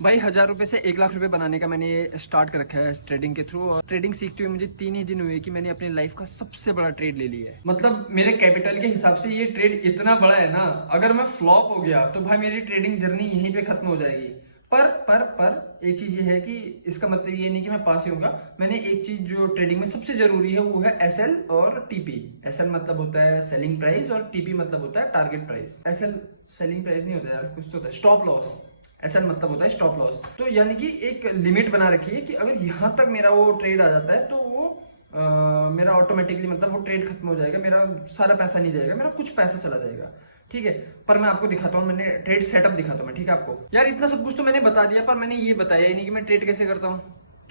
भाई 1000 रुपए से 1 लाख रुपए बनाने का मैंने ये स्टार्ट कर रखा है ट्रेडिंग के थ्रू। और ट्रेडिंग सीखते हुए मुझे 3 ही दिन हुए कि मैंने अपनी लाइफ का सबसे बड़ा ट्रेड ले लिया है। मतलब मेरे कैपिटल के हिसाब से ये ट्रेड इतना बड़ा है ना, अगर मैं फ्लॉप हो गया तो भाई मेरी ट्रेडिंग जर्नी यहीं पे खत्म हो जाएगी। पर एक चीज ये है कि इसका मतलब ये नहीं कि मैं पास ही होगा। मैंने एक चीज जो ट्रेडिंग में सबसे जरूरी है वो है एसएल और टीपी। एसएल मतलब होता है सेलिंग प्राइस और टीपी मतलब होता है target price. SL selling price नहीं होता यार, कुछ तो होता है स्टॉप लॉस। एसएल मतलब होता है स्टॉप लॉस। तो यानी कि एक लिमिट बना रखी है कि अगर यहाँ तक मेरा वो ट्रेड आ जाता है तो वो मेरा ऑटोमेटिकली मतलब वो ट्रेड खत्म हो जाएगा, मेरा सारा पैसा नहीं जाएगा, मेरा कुछ पैसा चला जाएगा। ठीक है, पर मैं आपको दिखाता हूँ, मैंने ट्रेड सेटअप दिखाता हूँ मैं, ठीक है आपको। यार इतना सब कुछ तो मैंने बता दिया, पर मैंने ये बताया ही नहीं कि मैं ट्रेड कैसे करता हूँ।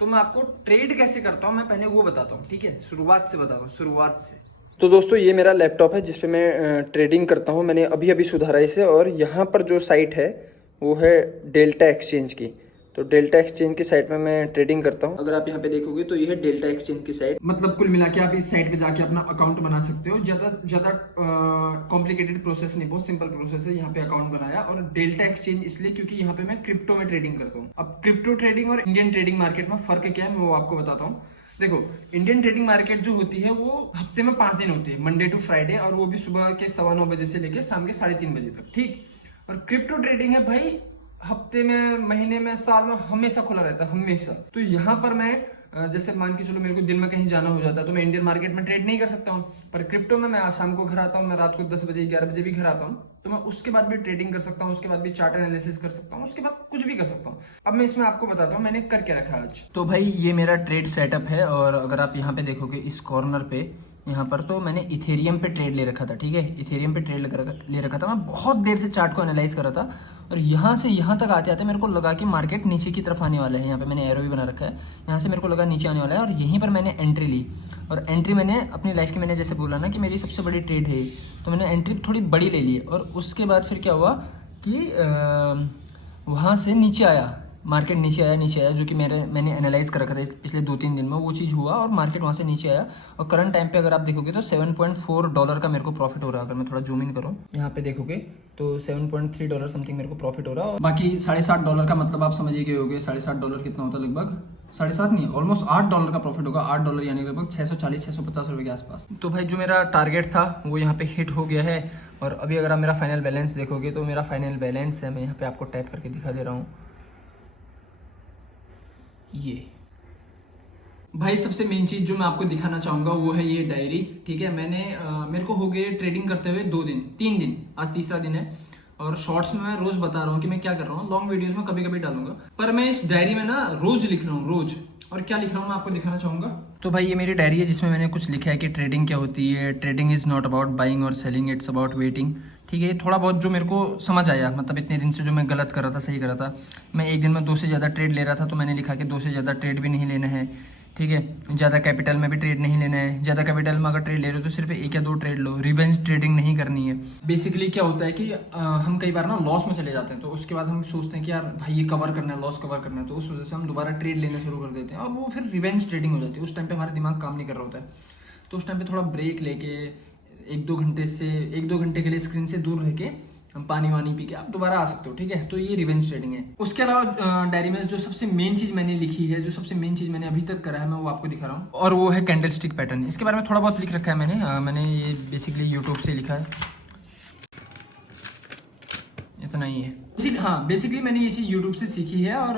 तो मैं आपको ट्रेड कैसे करता हूँ मैं पहले वो बताता हूँ, ठीक है। शुरुआत से बताता हूँ, शुरुआत से। तो दोस्तों ये मेरा लैपटॉप है जिसपे मैं ट्रेडिंग करता हूँ। मैंने अभी अभी सुधारा इसे, और यहाँ पर जो साइट है वो है डेल्टा एक्सचेंज की। तो डेल्टा एक्सचेंज की साइट में मैं ट्रेडिंग करता हूँ। अगर आप यहाँ पे देखोगे तो ये है डेल्टा एक्सचेंज की साइट। मतलब कुल मिला के आप इस साइट पे जाके अपना अकाउंट बना सकते हो। ज्यादा कॉम्प्लिकेटेड प्रोसेस नहीं, बहुत सिंपल प्रोसेस है। यहाँ पे अकाउंट बनाया, और डेल्टा एक्सचेंज इसलिए क्योंकि यहाँ पे मैं क्रिप्टो में ट्रेडिंग करता हूँ। अब क्रिप्टो ट्रेडिंग और इंडियन ट्रेडिंग मार्केट में फर्क क्या है मैं वो आपको बताता हूँ। देखो, इंडियन ट्रेडिंग मार्केट जो होती है वो हफ्ते में 5 दिन होती है, मंडे टू फ्राइडे, और वो भी सुबह के 9:15 से लेकर शाम के 3:30 बजे तक, ठीक। और क्रिप्टो ट्रेडिंग है भाई हफ्ते में, महीने में, साल में हमेशा खुला रहता है, हमेशा। तो यहाँ पर मैं जैसे मान के चलो मेरे को दिन में कहीं जाना हो जाता है तो मैं इंडियन मार्केट में ट्रेड नहीं कर सकता हूँ। पर क्रिप्टो में मैं आज शाम को घर आता हूँ, मैं रात को 10 बजे 11 बजे भी घर आता हूँ, तो मैं उसके बाद भी ट्रेडिंग कर सकता हूँ, उसके बाद भी चार्ट एनालिसिस कर सकता हूँ, उसके बाद कुछ भी कर सकता हूँ। अब मैं इसमें आपको बताता हूँ मैंने कर क्या रखा है आज। तो भाई ये मेरा ट्रेड सेटअप है, और अगर आप यहाँ पे देखोगे इस कॉर्नर पे, यहाँ पर तो मैंने इथेरियम पे ट्रेड ले रखा था, ठीक है। इथेरियम पे ट्रेड ले रखा था। मैं बहुत देर से चार्ट को एनालाइज कर रहा था, और यहाँ से यहाँ तक आते आते मेरे को लगा कि मार्केट नीचे की तरफ आने वाला है। यहाँ पे मैंने एरो भी बना रखा है, यहाँ से मेरे को लगा नीचे आने वाला है, और यहीं पर मैंने एंट्री ली। और एंट्री मैंने अपनी लाइफ की, मैंने जैसे बोला ना कि मेरी सबसे बड़ी ट्रेड है, तो मैंने एंट्री थोड़ी बड़ी ले ली। और उसके बाद फिर क्या हुआ कि वहाँ से नीचे आया, मार्केट नीचे आया, जो कि मैंने एनालाइज कर रखा था पिछले 2-3 दिन में, वो चीज़ हुआ और मार्केट वहाँ से नीचे आया। और करंट टाइम पे अगर आप देखोगे तो $7.4 का मेरे को प्रॉफिट हो रहा है। अगर मैं थोड़ा जूम इन करूँ यहाँ पे देखोगे तो $7.3 समथिंग मेरे को प्रॉफिट हो रहा है। बाकी $7.5 का मतलब आप समझ ही गए होगे, $7.5 कितना होता है, लगभग 7.5 नहीं, ऑलमोस्ट $8 का प्रॉफिट होगा। $8 यानी लगभग 640-650 रुपये के आसपास। तो भाई जो मेरा टारगेट था वो यहाँ पे हिट हो गया है। और अभी अगर आप मेरा फाइनल बैलेंस देखोगे तो मेरा फाइनल बैलेंस है, मैं यहाँ पे आपको टैप करके दिखा दे रहा हूँ। ये भाई सबसे मेन चीज जो मैं आपको दिखाना चाहूंगा वो है ये डायरी, ठीक है। मेरे को हो गए ट्रेडिंग करते हुए 2 दिन 3 दिन, आज तीसरा दिन है। और शॉर्ट्स में मैं रोज बता रहा हूँ कि मैं क्या कर रहा हूँ, लॉन्ग वीडियोस में कभी कभी डालूंगा, पर मैं इस डायरी में ना रोज लिख रहा हूँ, रोज। और क्या लिख रहा हूँ मैं आपको दिखाना चाहूंगा। तो भाई ये मेरी डायरी है जिसमें मैंने कुछ लिखा है कि ट्रेडिंग क्या होती है। Trading is not about buying और सेलिंग, इट्स अबाउट वेटिंग। ठीक है, थोड़ा बहुत जो मेरे को समझ आया, मतलब इतने दिन से जो मैं गलत कर रहा था सही कर रहा था। मैं एक दिन में 2 से ज़्यादा ट्रेड ले रहा था, तो मैंने लिखा कि 2 से ज़्यादा ट्रेड भी नहीं लेना है, ठीक है। ज़्यादा कैपिटल में भी ट्रेड नहीं लेना है। ज़्यादा कैपिटल में अगर ट्रेड ले रहे हो तो सिर्फ 1 या 2 ट्रेड लो, रिवेंज ट्रेडिंग नहीं करनी है। बेसिकली क्या होता है कि हम कई बार ना लॉस में चले जाते हैं, तो उसके बाद हम सोचते हैं कि यार भाई ये कवर करना है, लॉस कवर करना है, तो उस वजह से हम दोबारा ट्रेड लेना शुरू कर देते हैं, और वो फिर रिवेंज ट्रेडिंग हो जाती है। उस टाइम पे हमारा दिमाग काम नहीं कर रहा होता है, तो उस टाइम पे थोड़ा ब्रेक लेके 1-2 घंटे के लिए स्क्रीन से दूर रह के हम पानी वानी पी के आप दोबारा आ सकते हो, ठीक है। तो ये रिवेंज ट्रेडिंग है। उसके अलावा डायरी में जो सबसे मेन चीज मैंने लिखी है, जो सबसे मेन चीज मैंने अभी तक करा है, मैं वो आपको दिखा रहा हूँ, और वो है कैंडल स्टिक पैटर्न। इसके बारे में थोड़ा बहुत लिख रखा है मैंने ये बेसिकली यूट्यूब से लिखा है, इतना ही है। बेसिकली मैंने ये चीज़ यूट्यूब से सीखी है, और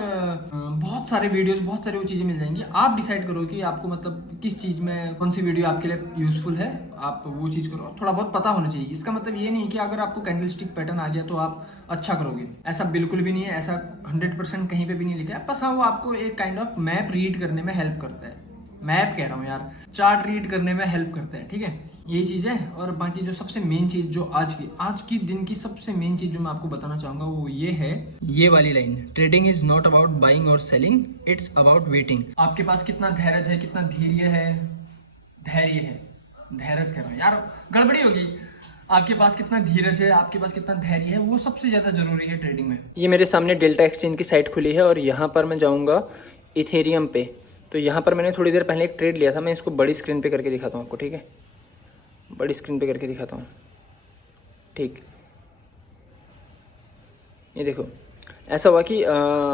बहुत सारे वीडियोस, बहुत सारी वो चीज़ें मिल जाएंगी। आप डिसाइड करो कि आपको मतलब किस चीज़ में कौन सी वीडियो आपके लिए यूजफुल है, आप वो चीज़ करो। थोड़ा बहुत पता होना चाहिए। इसका मतलब ये नहीं कि अगर आपको कैंडल स्टिक पैटर्न आ गया तो आप अच्छा करोगे, ऐसा बिल्कुल भी नहीं है। ऐसा 100% कहीं पर भी नहीं लिखा है। बस हाँ, वो आपको एक काइंड ऑफ मैप रीड करने में हेल्प करता है। मैप कह रहा हूँ यार, चार्ट रीड करने में हेल्प करता है, ठीक है। यही चीज़ है। और बाकी जो सबसे मेन चीज़ जो आज की दिन की सबसे मेन चीज़ जो मैं आपको बताना चाहूँगा वो ये है, ये वाली line, trading is not about buying और सेलिंग, इट्स अबाउट वेटिंग। आपके पास कितना धैर्य है, कितना धैर्य है, धैर्य कह रहा हूँ यार, गड़बड़ी होगी। आपके पास कितना धीरज है, आपके पास कितना धैर्य है, वो सबसे ज़्यादा जरूरी है ट्रेडिंग में। ये मेरे सामने डेल्टा एक्सचेंज की साइट खुली है, और यहाँ पर मैं जाऊँगा इथेरियम पे। तो यहाँ पर मैंने थोड़ी देर पहले एक ट्रेड लिया था, मैं इसको बड़ी स्क्रीन पे करके दिखाता हूँ आपको, ठीक है। बड़ी स्क्रीन पे करके दिखाता हूँ, ठीक। ये देखो, ऐसा हुआ कि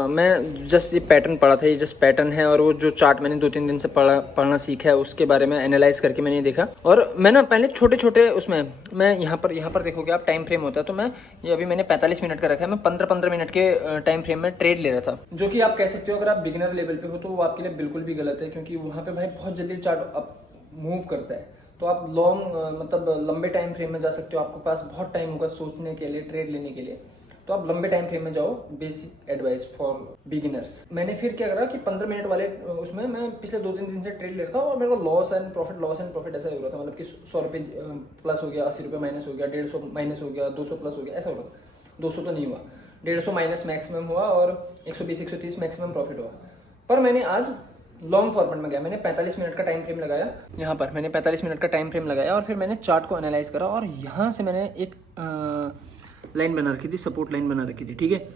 मैं जस्ट ये पैटर्न पढ़ा था, ये जस्ट पैटर्न है, और वो जो चार्ट मैंने 2-3 दिन से पढ़ना सीखा है उसके बारे में एनालाइज करके मैंने ये देखा। और मैं ना पहले छोटे छोटे उसमें मैं यहाँ पर देखोगे आप टाइम फ्रेम होता है, तो मैं ये अभी मैंने 45 मिनट का रखा है, मैं 15-15 मिनट के टाइम फ्रेम में ट्रेड ले रहा था, जो कि आप कह सकते हो अगर आप बिगिनर लेवल पे हो तो वो आपके लिए बिल्कुल भी गलत है, क्योंकि वहाँ पे भाई बहुत जल्दी चार्ट अप मूव करता है। तो आप लॉन्ग मतलब लंबे टाइम फ्रेम में जा सकते हो, आपके पास बहुत टाइम होगा सोचने के लिए, ट्रेड लेने के लिए, तो आप लंबे टाइम फ्रेम में जाओ। Basic advice for beginners. मैंने फिर क्या करा कि 15 मिनट वाले उसमें मैं पिछले 2-3 दिन से ट्रेड ले रहा था, और मेरे को लॉस एंड प्रॉफिट ऐसा हो रहा था, मतलब कि 100 रुपये प्लस हो गया, 80 रुपये माइनस हो गया, 150 माइनस हो गया, 200 प्लस हो गया, ऐसा हो रहा था। 200 तो नहीं हुआ, 150 माइनस मैक्सिमम हुआ, और 120-130 मैक्सिमम प्रॉफिट हुआ। पर मैंने आज लॉन्ग फॉर्मेट में गया, मैंने 45 मिनट का टाइम फ्रेम लगाया, यहाँ पर मैंने 45 मिनट का टाइम फ्रेम लगाया, और फिर मैंने चार्ट को एनालाइज करा, और यहाँ से मैंने एक लाइन बना रखी थी, सपोर्ट लाइन बना रखी थी, ठीक है।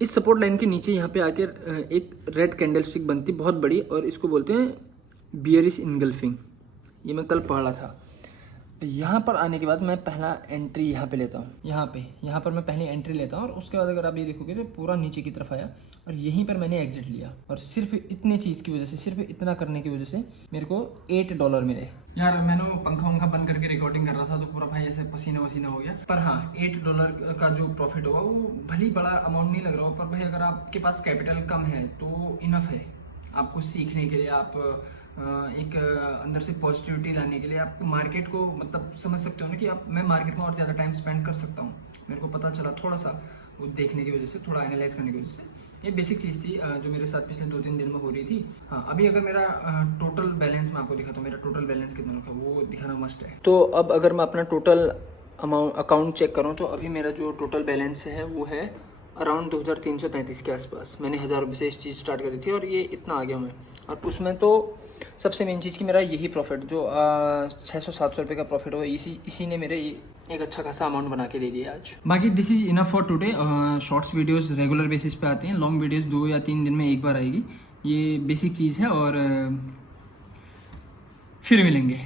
इस सपोर्ट लाइन के नीचे यहाँ पे आकर एक रेड कैंडल स्टिक बनती बहुत बड़ी, और इसको बोलते हैं बियरिश इनगल्फिंग। ये मैं कल पढ़ रहा था। यहाँ पर आने के बाद मैं पहला एंट्री यहाँ पे लेता हूँ, यहाँ पर मैं पहली एंट्री लेता हूँ, और उसके बाद अगर आप ये देखोगे तो पूरा नीचे की तरफ आया, और यहीं पर मैंने एग्जिट लिया, और सिर्फ इतनी चीज़ की वजह से, सिर्फ इतना करने की वजह से मेरे को $8 मिले। यार मैंने पंखा वंखा बंद करके रिकॉर्डिंग कर रहा था, तो पूरा भाई ऐसे पसीना वसीना हो गया। पर हाँ, $8 का जो प्रॉफिट होगा वो भली बड़ा अमाउंट नहीं लग रहा हो, पर भाई अगर आपके पास कैपिटल कम है तो इनफ है आपको सीखने के लिए, आप एक अंदर से पॉजिटिविटी लाने के लिए, आपको मार्केट को मतलब समझ सकते हो ना कि आप मैं मार्केट में और ज़्यादा टाइम स्पेंड कर सकता हूँ। मेरे को पता चला थोड़ा सा वो देखने की वजह से, थोड़ा एनालाइज करने की वजह से। ये बेसिक चीज़ थी जो मेरे साथ पिछले 2-3 दिन में हो रही थी। हाँ, अभी अगर मेरा टोटल बैलेंस मैं आपको दिखाता हूँ, मेरा टोटल बैलेंस कितना रखा वो दिखाना मस्ट है। तो अब अगर मैं अपना टोटल अकाउंट चेक करूँ तो अभी मेरा जो टोटल बैलेंस है वो है अराउंड 2333 के आसपास। मैंने 1000 रुपये से इस चीज़ स्टार्ट करी थी, और ये इतना आ गया मैं। और उसमें तो सबसे मेन चीज़ कि मेरा यही प्रॉफिट जो 600-700 रुपये का प्रॉफिट हुआ, इसी ने मेरे एक अच्छा खासा अमाउंट बना के दे दिया आज। बाकी this is enough for today. Shorts videos regular basis पे आते हैं, लॉन्ग वीडियोस 2 या 3 दिन में एक बार आएगी। ये बेसिक चीज़ है, और फिर मिलेंगे।